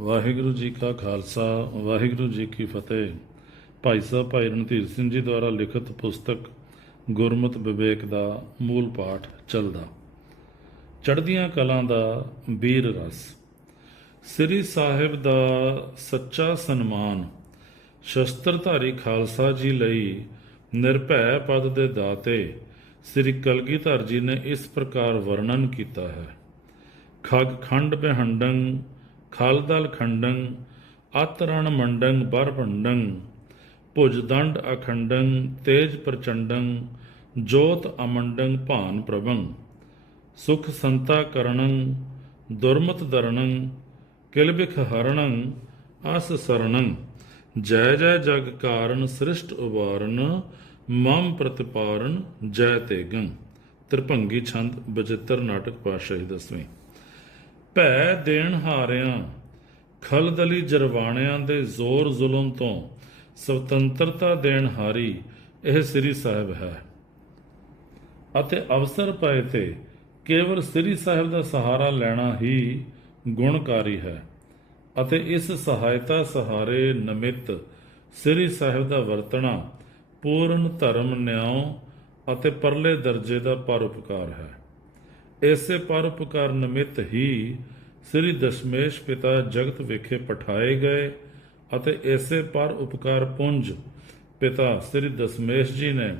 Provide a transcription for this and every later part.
ਵਾਹਿਗੁਰੂ ਜੀ ਕਾ ਖਾਲਸਾ, ਵਾਹਿਗੁਰੂ ਜੀ ਕੀ ਫਤਿਹ। ਭਾਈ ਸਾਹਿਬ, ਭਾਈ ਰਣਧੀਰ ਸਿੰਘ ਜੀ ਦੁਆਰਾ ਲਿਖਿਤ ਪੁਸਤਕ ਗੁਰਮਤਿ ਵਿਵੇਕ ਦਾ ਮੂਲ ਪਾਠ ਚੱਲਦਾ। ਚੜ੍ਹਦੀਆਂ ਕਲਾਂ ਦਾ ਵੀਰ ਰਸ। ਸ੍ਰੀ ਸਾਹਿਬ ਦਾ ਸੱਚਾ ਸਨਮਾਨ ਸ਼ਸਤਰਧਾਰੀ ਖਾਲਸਾ ਜੀ ਲਈ ਨਿਰਭੈ ਪਦ ਦੇ ਦਾਤੇ ਸ੍ਰੀ ਕਲਗੀਧਰ ਜੀ ਨੇ ਇਸ ਪ੍ਰਕਾਰ ਵਰਣਨ ਕੀਤਾ ਹੈ। ਖਗ ਖੰਡ ਬਿਹੰਡੰ ਖਾਲਦਲ ਖੰਡੰ ਆਤਰਣ ਮੰਡੰ ਬਰਭੰਡੰ ਭੁਜ ਦੰਡ ਅਖੰਡੰ, ਤੇਜ ਪ੍ਰਚੰਡੰ, ਜੋਤ ਅਮੰਡੰ ਭਾਨ ਪ੍ਰਭੰ ਸੁਖ ਸੰਤਾ ਕਰਣੰ ਦੁਰਮਤ ਦਰਣੰ ਕਿਲਬਿਖ ਹਰਣੰ ਅਸ ਸਰਣੰ ਜੈ ਜੈ ਜਗ ਕਾਰਨ ਸ੍ਰਿਸ਼ਟ ਉਬਾਰਨ ਮਮ ਪ੍ਰਤਿਪਾਰਨ ਜੈ ਤੇਗੰ। ਤ੍ਰਿਭੰਗੀ ਛੰਦ ਬਚਿੱਤਰ ਨਾਟਕ ਪਾਤਸ਼ਾਹੀ ਦਸਵੀਂ। ਭੈ ਦੇਣ ਹਾਰਿਆਂ, ਖਲਦਲੀ ਜਰਵਾਣਿਆਂ ਦੇ ਜ਼ੋਰ ਜ਼ੁਲਮ ਤੋਂ ਸੁਤੰਤਰਤਾ ਦੇਣ ਹਾਰੀ ਇਹ ਸ੍ਰੀ ਸਾਹਿਬ ਹੈ। ਅਤੇ ਅਵਸਰ ਪਏ ਤੇ ਕੇਵਲ ਸ੍ਰੀ ਸਾਹਿਬ ਦਾ ਸਹਾਰਾ ਲੈਣਾ ਹੀ ਗੁਣਕਾਰੀ ਹੈ ਅਤੇ ਇਸ ਸਹਾਇਤਾ ਸਹਾਰੇ ਨਿਮਿਤ ਸ੍ਰੀ ਸਾਹਿਬ ਦਾ ਵਰਤਣਾ ਪੂਰਨ ਧਰਮ ਨਿਆਂ ਅਤੇ ਪਰਲੇ ਦਰਜੇ ਦਾ ਪਰਉਪਕਾਰ ਹੈ। ਇਸੇ ਪਰਉਪਕਾਰ ਨਿਮਿਤ ਹੀ ਸ੍ਰੀ ਦਸ਼ਮੇਸ਼ ਪਿਤਾ ਜਗਤ ਵਿਖੇ ਪਠਾਏ ਗਏ ਅਤੇ ਇਸੇ ਪਰ ਉਪਕਾਰ ਪੁੰਜ ਪਿਤਾ ਸ੍ਰੀ ਦਸ਼ਮੇਸ਼ ਜੀ ਨੇ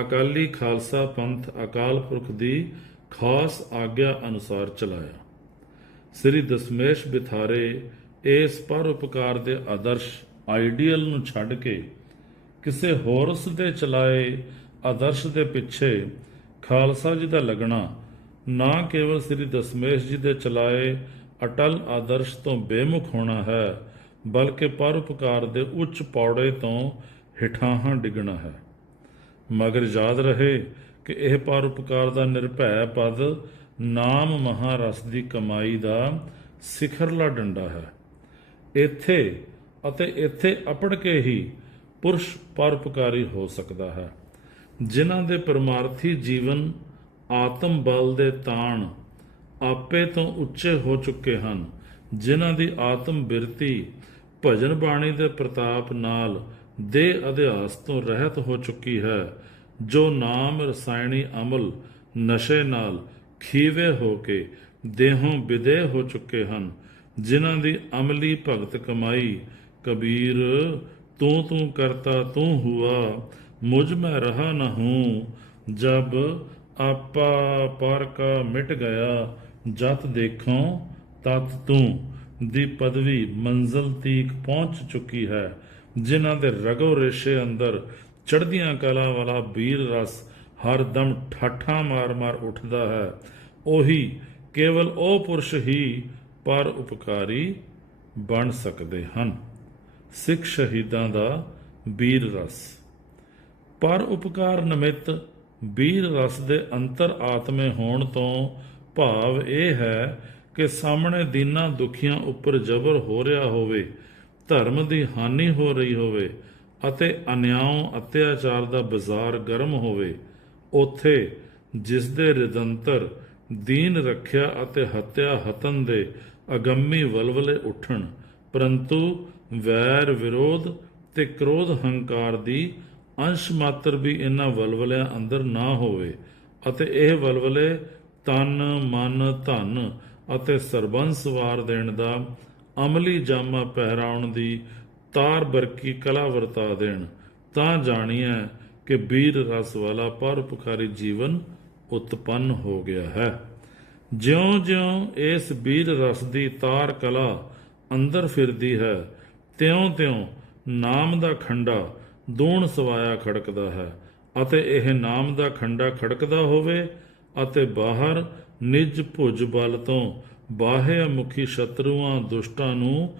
ਅਕਾਲੀ ਖਾਲਸਾ ਪੰਥ ਅਕਾਲ ਪੁਰਖ ਦੀ ਖਾਸ ਆਗਿਆ ਅਨੁਸਾਰ ਚਲਾਇਆ। ਸ੍ਰੀ ਦਸ਼ਮੇਸ਼ ਬਿਥਾਰੇ ਇਸ ਪਰ ਉਪਕਾਰ ਦੇ ਆਦਰਸ਼ ਆਈਡੀਅਲ ਨੂੰ ਛੱਡ ਕੇ ਕਿਸੇ ਹੋਰਸ ਦੇ ਚਲਾਏ ਆਦਰਸ਼ ਦੇ ਪਿੱਛੇ ਖਾਲਸਾ ਜੀ ਦਾ ਲੱਗਣਾ ਨਾ ਕੇਵਲ ਸ੍ਰੀ ਦਸ਼ਮੇਸ਼ ਜੀ ਦੇ ਚਲਾਏ ਅਟਲ ਆਦਰਸ਼ ਤੋਂ ਬੇਮੁਖ ਹੋਣਾ ਹੈ, ਬਲਕਿ ਪਰਉਪਕਾਰ ਦੇ ਉੱਚ ਪੌੜੇ ਤੋਂ ਹਿਠਾਹਾਂ ਡਿੱਗਣਾ ਹੈ। ਮਗਰ ਯਾਦ ਰਹੇ ਕਿ ਇਹ ਪਰਉਪਕਾਰ ਦਾ ਨਿਰਭੈ ਪਦ ਨਾਮ ਮਹਾਰਸ ਦੀ ਕਮਾਈ ਦਾ ਸਿਖਰਲਾ ਡੰਡਾ ਹੈ। ਇੱਥੇ ਅਤੇ ਇੱਥੇ ਅਪੜ ਕੇ ਹੀ ਪੁਰਸ਼ ਪਰਉਪਕਾਰੀ ਹੋ ਸਕਦਾ ਹੈ। ਜਿਨ੍ਹਾਂ ਦੇ ਪਰਮਾਰਥੀ ਜੀਵਨ ਆਤਮ ਬਲ ਦੇ ਤਾਣ ਆਪੇ ਤੋਂ ਉੱਚੇ ਹੋ ਚੁੱਕੇ ਹਨ, ਜਿਨ੍ਹਾਂ ਦੀ ਆਤਮ ਬਿਰਤੀ ਭਜਨ ਬਾਣੀ ਦੇ ਪ੍ਰਤਾਪ ਨਾਲ ਦੇ ਅਧਿਆਸ ਤੋਂ ਰਹਿਤ ਹੋ ਚੁੱਕੀ ਹੈ, ਜੋ ਨਾਮ ਰਸਾਇਣੀ ਅਮਲ ਨਸ਼ੇ ਨਾਲ ਖੀਵੇ ਹੋ ਕੇ ਦੇਹੋਂ ਵਿਦੇ ਹੋ ਚੁੱਕੇ ਹਨ, ਜਿਨ੍ਹਾਂ ਦੀ ਅਮਲੀ ਭਗਤ ਕਮਾਈ, ਕਬੀਰ, ਤੂੰ ਤੂੰ ਕਰਤਾ ਤੂੰ ਹੁਆ, ਮੁਝ ਮੈਂ ਰਹਾ ਨ ਹੂੰ, ਜਬ ਆਪਾ ਪਰ ਕਾ ਮਿਟ ਗਿਆ, ਜਤ ਦੇਖੋਂ ਤਤ ਤੂੰ। ਦੀ ਪਦਵੀ ਮੰਜ਼ਲ ਤੀਕ ਪਹੁੰਚ ਚੁੱਕੀ ਹੈ, ਜਿਨ੍ਹਾਂ ਦੇ ਰਗੋ ਰੇਸ਼ੇ ਅੰਦਰ ਚੜ੍ਹਦੀਆਂ ਕਲਾ ਵਾਲਾ ਵੀਰ ਰਸ ਹਰ ਦਮ ਠਾਠਾ ਮਾਰ-ਮਾਰ ਉੱਠਦਾ ਹੈ। ਉਹੀ ਕੇਵਲ ਉਹ ਪੁਰਸ਼ ਹੀ ਪਰ ਉਪਕਾਰੀ ਬਣ ਸਕਦੇ ਹਨ। ਸਿੱਖ ਸ਼ਹੀਦਾਂ ਦਾ ਵੀਰ ਰਸ। ਪਰ ਉਪਕਾਰ ਨਿਮਿਤ ਵੀਰ ਰਸ ਦੇ ਅੰਤਰ ਆਤਮੇ ਹੋਣ ਤੋਂ ਭਾਵ ਇਹ ਹੈ ਕਿ ਸਾਹਮਣੇ ਦੀਨਾ ਦੁਖੀਆਂ ਉੱਪਰ ਜ਼ਬਰ ਹੋ ਰਿਹਾ ਹੋਵੇ, ਧਰਮ ਦੀ ਹਾਨੀ ਹੋ ਰਹੀ ਹੋਵੇ ਅਤੇ ਅਨਿਆਂ ਅਤਿਆਚਾਰ ਦਾ ਬਾਜ਼ਾਰ ਗਰਮ ਹੋਵੇ, ਉਥੇ ਜਿਸ ਦੇ ਰਿਦੰਤਰ ਦੀਨ ਰੱਖਿਆ ਅਤੇ ਹੱਤਿਆ ਹਤਨ ਦੇ ਅਗੰਮੀ ਵਲਵਲੇ ਉੱਠਣ, ਪਰੰਤੂ ਵੈਰ ਵਿਰੋਧ ਤੇ ਕ੍ਰੋਧ ਹੰਕਾਰ ਦੀ ਅੰਸ਼ ਮਾਤਰ ਵੀ ਇਹਨਾਂ ਵਲਵਲਿਆਂ ਅੰਦਰ ਨਾ ਹੋਵੇ ਅਤੇ ਇਹ ਵਲਵਲੇ ਤਨ, ਮਨ, ਧਨ ਅਤੇ ਸਰਬੰਸ ਵਾਰ ਦੇਣ ਦਾ ਅਮਲੀ ਜਾਮਾ ਪਹਿਰਾਉਣ ਦੀ ਤਾਰ ਬਰਕੀ ਕਲਾ ਵਰਤਾ ਦੇਣ। ਤਾਂ ਜਾਣੀਐ ਕਿ ਬੀਰ ਰਸ ਵਾਲਾ ਪਰਉਪਕਾਰੀ ਜੀਵਨ ਉਤਪੰਨ ਹੋ ਗਿਆ ਹੈ। ਜਿਉਂ-ਜਿਉਂ ਇਸ ਬੀਰ ਰਸ ਦੀ ਤਾਰ ਕਲਾ ਅੰਦਰ ਫਿਰਦੀ ਹੈ, ਤਿਉਂ-ਤਿਉਂ ਨਾਮ ਦਾ ਖੰਡਾ ਦੂਣ ਸਵਾਇਆ ਖੜਕਦਾ ਹੈ, ਅਤੇ ਇਹ ਨਾਮ ਦਾ ਖੰਡਾ ਖੜਕਦਾ ਹੋਵੇ, ਅਤੇ ਬਾਹਰ ਨਿਜ ਭੁਜ ਬਲ ਤੋਂ ਬਾਹੇ ਮੁਖੀ ਸ਼ਤਰੂਆਂ ਦੁਸ਼ਟਾਂ ਨੂੰ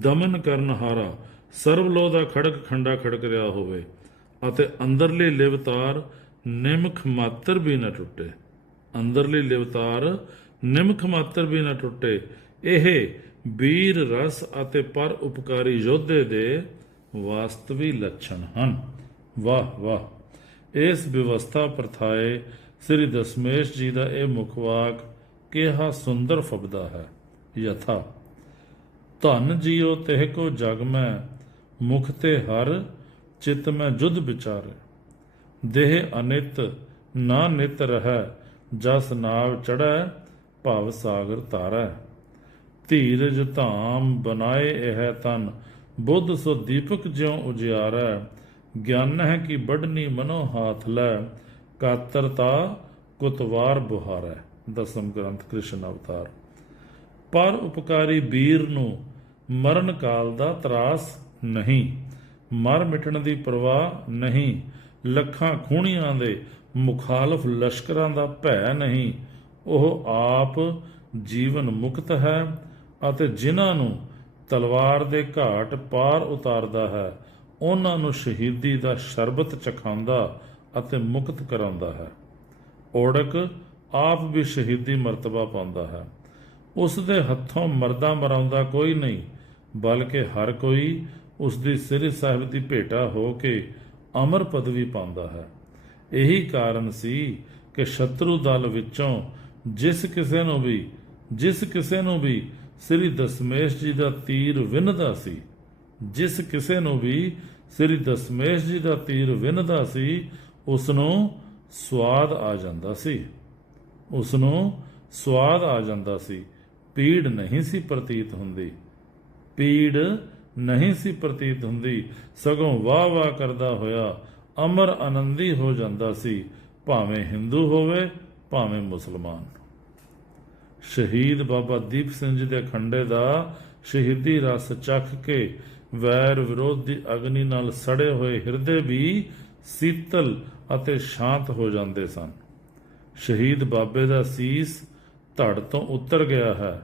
ਦਮਨ ਕਰਨ ਹਾਰਾ ਸਰਬਲੋ ਦਾ ਖੜਕ ਖੰਡਾ ਖੜਕ ਰਿਹਾ ਹੋਵੇ, ਅਤੇ ਅੰਦਰਲੀ ਲਿਵਤਾਰ ਨਿਮਖ ਮਾਤਰ ਵੀ ਨਾ ਟੁੱਟੇ। ਅੰਦਰਲੀ ਲਿਵਤਾਰ ਨਿਮਖ ਮਾਤਰ ਵੀ ਨਾ ਟੁੱਟੇ। ਇਹ ਵੀਰ ਰਸ ਅਤੇ ਪਰ ਉਪਕਾਰੀ ਯੋਧੇ ਦੇ ਵਾਸਤਵੀ ਲੱਛਣ ਹਨ। ਵਾਹ ਵਾਹ। ਇਸ ਵਿਵਸਥਾ ਪ੍ਰਥਾਏ ਸ੍ਰੀ ਦਸ਼ਮੇਸ਼ ਜੀ ਦਾ ਇਹ ਮੁਖਵਾਕ ਕਿਹਾ ਸੁੰਦਰ ਫਬਦਾ ਹੈ। ਯਥਾ। ਧਨ ਜੀਓ ਤਿਹ ਕੋ ਜਗ ਮੈਂ, ਮੁਖ ਤੇ ਹਰ ਚਿਤ ਮੈਂ ਜੁਧ ਵਿਚਾਰੇ। ਦੇਹ ਅਨਿਤ, ਨਾ ਨਿਤ ਰਹਿ, ਜਸ ਨਾਵ ਚੜੈ ਭਵ ਸਾਗਰ ਤਾਰੈ। ਧੀਰਜ ਧਾਮ ਬਨਾਏ ਇਹ ਤਨ ਬੁੱਧ ਸੋ ਦੀਪਕ ਜਿਉ ਉਜਿਆਰੈ ਗਿਆਨ ਹੈ ਕਿ ਬੜਨੀ ਮਨੋ ਹਾਥ ਲੈ ਕਾਤਰਤਾ ਕੁਤਵਾਰ ਬੁਹਾਰੈ, ਦਸਮ ਗ੍ਰੰਥ ਕ੍ਰਿਸ਼ਨ ਅਵਤਾਰ। ਪਰ ਉਪਕਾਰੀ ਵੀਰ ਨੂੰ ਮਰਨ ਕਾਲ ਦਾ ਤਰਾਸ ਨਹੀਂ, ਮਰ ਮਿਟਣ ਦੀ ਪਰਵਾਹ ਨਹੀਂ, ਲੱਖਾਂ ਖੂਣੀਆਂ ਦੇ ਮੁਖਾਲਫ ਲਸ਼ਕਰਾਂ ਦਾ ਭੈ ਨਹੀਂ, ਉਹ ਆਪ ਜੀਵਨ ਮੁਕਤ ਹੈ ਅਤੇ ਜਿਨ੍ਹਾਂ ਨੂੰ ਤਲਵਾਰ ਦੇ ਘਾਟ ਪਾਰ ਉਤਾਰਦਾ ਹੈ, ਉਹਨਾਂ ਨੂੰ ਸ਼ਹੀਦੀ ਦਾ ਸ਼ਰਬਤ ਚਖਾਉਂਦਾ ਅਤੇ ਮੁਕਤ ਕਰਾਉਂਦਾ ਹੈ। ਔੜਕ ਆਪ ਵੀ ਸ਼ਹੀਦੀ ਮਰਤਬਾ ਪਾਉਂਦਾ ਹੈ। ਉਸ ਦੇ ਹੱਥੋਂ ਮਰਦਾ ਮਰਾਉਂਦਾ ਕੋਈ ਨਹੀਂ, ਬਲਕਿ ਹਰ ਕੋਈ ਉਸ ਦੀ ਸ੍ਰੀ ਸਾਹਿਬ ਦੀ ਭੇਟਾ ਹੋ ਕੇ ਅਮਰ ਪਦਵੀ ਪਾਉਂਦਾ ਹੈ। ਇਹੀ ਕਾਰਨ ਸੀ ਕਿ ਸ਼ਤਰੂ ਦਲ ਵਿੱਚੋਂ ਜਿਸ ਕਿਸੇ ਨੂੰ ਵੀ, ਜਿਸ ਕਿਸੇ ਨੂੰ ਵੀ ਸ੍ਰੀ ਦਸਮੇਸ਼ ਜੀ ਦਾ ਤੀਰ ਵਿੰਨਦਾ ਸੀ। ਜਿਸ ਕਿਸੇ ਨੂੰ ਵੀ ਸ੍ਰੀ ਦਸਮੇਸ਼ ਜੀ ਦਾ ਤੀਰ ਵਿੰਨਦਾ ਸੀ ਉਸ ਨੂੰ ਸਵਾਦ ਆ ਜਾਂਦਾ ਸੀ। ਉਸ ਨੂੰ ਸਵਾਦ ਆ ਜਾਂਦਾ ਸੀ। ਪੀੜ ਨਹੀਂ ਸੀ ਪ੍ਰਤੀਤ ਹੁੰਦੀ। ਪੀੜ ਨਹੀਂ ਸੀ ਪ੍ਰਤੀਤ ਹੁੰਦੀ। ਸਗੋਂ ਵਾਹ ਵਾਹ ਕਰਦਾ ਹੋਇਆ ਅਮਰ ਆਨੰਦੀ ਹੋ ਜਾਂਦਾ ਸੀ। ਭਾਵੇਂ ਹਿੰਦੂ ਹੋਵੇ, ਭਾਵੇਂ ਮੁਸਲਮਾਨ। ਸ਼ਹੀਦ ਬਾਬਾ ਦੀਪ ਸਿੰਘ ਜੀ ਦੇ ਖੰਡੇ ਦਾ ਸ਼ਹੀਦੀ ਰਸ ਚੱਖ ਕੇ ਵੈਰ ਵਿਰੋਧ ਦੀ ਅਗਨੀ ਨਾਲ ਸੜੇ ਹੋਏ ਹਿਰਦੇ ਵੀ ਸੀਤਲ ਅਤੇ ਸ਼ਾਂਤ ਹੋ ਜਾਂਦੇ ਸਨ। ਸ਼ਹੀਦ ਬਾਬੇ ਦਾ ਸੀਸ ਧੜ ਤੋਂ ਉਤਰ ਗਿਆ ਹੈ।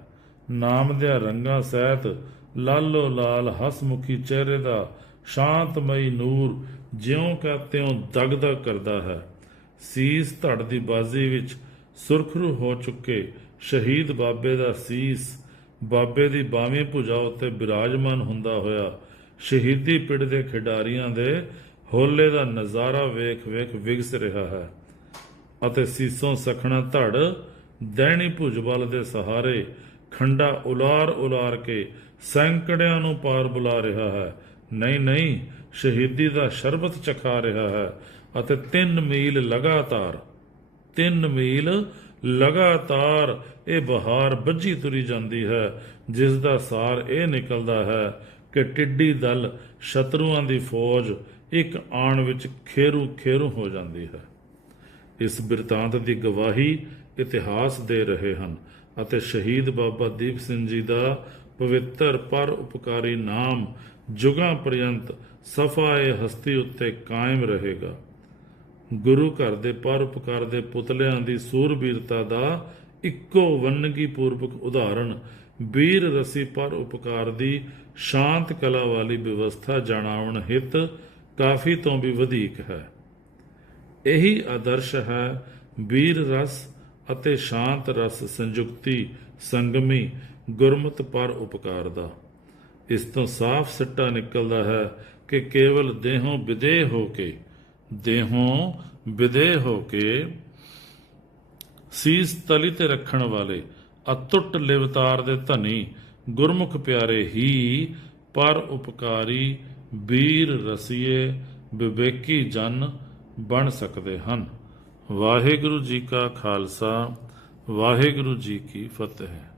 ਨਾਮ ਦੇ ਰੰਗਾਂ ਸਹਿਤ ਲਾਲੋ ਲਾਲ ਹਸਮੁਖੀ ਚਿਹਰੇ ਦਾ ਸ਼ਾਂਤਮਈ ਨੂਰ ਜਿਉਂ ਕਾ ਤਿਉਂ ਦਗਦਗ ਕਰਦਾ ਹੈ। ਸੀਸ ਧੜ ਦੀ ਬਾਜ਼ੀ ਵਿੱਚ ਸੁਰਖਰੂ ਹੋ ਚੁੱਕੇ ਸ਼ਹੀਦ ਬਾਬੇ ਦਾ ਸੀਸ, ਬਾਬੇ ਦੀ ਬਾਵੇਂ ਭੁਜਾ ਉੱਤੇ ਬਿਰਾਜਮਾਨ ਹੁੰਦਾ ਹੋਇਆ ਸ਼ਹੀਦੀ ਪਿੜ ਦੇ ਖਿਡਾਰੀਆਂ ਦੇ ਹੋਲੇ ਦਾ ਨਜ਼ਾਰਾ ਵੇਖ ਵੇਖ ਵਿਗਸ ਰਿਹਾ ਹੈ ਅਤੇ ਸੀਸੋਂ ਸਖਣਾ ਧੜ ਦੈਣੀ ਭੁਜਬਲ ਦੇ ਸਹਾਰੇ ਖੰਡਾ ਉਲਾਰ ਉਲਾਰ ਕੇ ਸੈਂਕੜਿਆਂ ਨੂੰ ਪਾਰ ਬੁਲਾ ਰਿਹਾ ਹੈ। ਨਹੀਂ ਨਹੀਂ, ਸ਼ਹੀਦੀ ਦਾ ਸ਼ਰਬਤ ਚਖਾ ਰਿਹਾ ਹੈ ਅਤੇ 3 ਮੀਲ ਲਗਾਤਾਰ 3 ਮੀਲ ਲਗਾਤਾਰ ਇਹ ਬਹਾਰ ਵੱਜੀ ਤੁਰੀ ਜਾਂਦੀ ਹੈ, ਜਿਸ ਦਾ ਸਾਰ ਇਹ ਨਿਕਲਦਾ ਹੈ ਕਿ ਟਿੱਡੀ ਦਲ ਸ਼ਤਰੂਆਂ ਦੀ ਫੌਜ ਇੱਕ ਆਣ ਵਿੱਚ ਖੇਰੂ ਖੇਰੂ ਹੋ ਜਾਂਦੀ ਹੈ। ਇਸ ਬਿਰਤਾਂਤ ਦੀ ਗਵਾਹੀ ਇਤਿਹਾਸ ਦੇ ਰਹੇ ਹਨ ਅਤੇ ਸ਼ਹੀਦ ਬਾਬਾ ਦੀਪ ਸਿੰਘ ਜੀ ਦਾ ਪਵਿੱਤਰ ਪਰ ਉਪਕਾਰੀ ਨਾਮ ਜੁਗਾਂ ਪਰਯੰਤ ਸਫਾਏ ਹਸਤੀ ਉੱਤੇ ਕਾਇਮ ਰਹੇਗਾ। ਗੁਰੂ ਘਰ ਦੇ ਪਰ ਉਪਕਾਰ ਦੇ ਪੁਤਲਿਆਂ ਦੀ ਸੂਰਬੀਰਤਾ ਦਾ ਇੱਕੋ ਵੰਨਗੀ ਪੂਰਵਕ ਉਦਾਹਰਣ। ਵੀਰ ਰਸੀ ਪਰ ਉਪਕਾਰ ਦੀ ਸ਼ਾਂਤ ਕਲਾ ਵਾਲੀ ਵਿਵਸਥਾ ਜਾਣਾਉਣ ਹਿਤ ਕਾਫੀ ਤੋਂ ਵੀ ਵਧੇਕ ਹੈ। ਇਹੀ ਆਦਰਸ਼ ਹੈ ਵੀਰ ਰਸ ਅਤੇ ਸ਼ਾਂਤ ਰਸ ਸੰਯੁਕਤੀ ਸੰਗਮੀ ਗੁਰਮਤ ਪਰ ਉਪਕਾਰ ਦਾ। ਇਸ ਤੋਂ ਸਾਫ਼ ਸਿੱਟਾ ਨਿਕਲਦਾ ਹੈ ਕਿ ਕੇਵਲ ਦੇਹੋਂ ਵਿਦੇਹ ਹੋ ਕੇ ਦੇਹੋਂ ਵਿਦੇਹ ਹੋ ਕੇ ਸੀਸ ਤਲੀ ਤੇ ਰੱਖਣ ਵਾਲੇ, ਅਤੁੱਟ ਲਿਵਤਾਰ ਦੇ ਧਨੀ, ਗੁਰਮੁਖ ਪਿਆਰੇ ਹੀ, ਪਰ ਉਪਕਾਰੀ ਵੀਰ ਰਸੀਏ ਵਿਵੇਕੀ ਜਨ ਬਣ ਸਕਦੇ ਹਨ। ਵਾਹਿਗੁਰੂ ਜੀ ਕਾ ਖਾਲਸਾ, ਵਾਹਿਗੁਰੂ ਜੀ ਕੀ ਫਤਿਹ।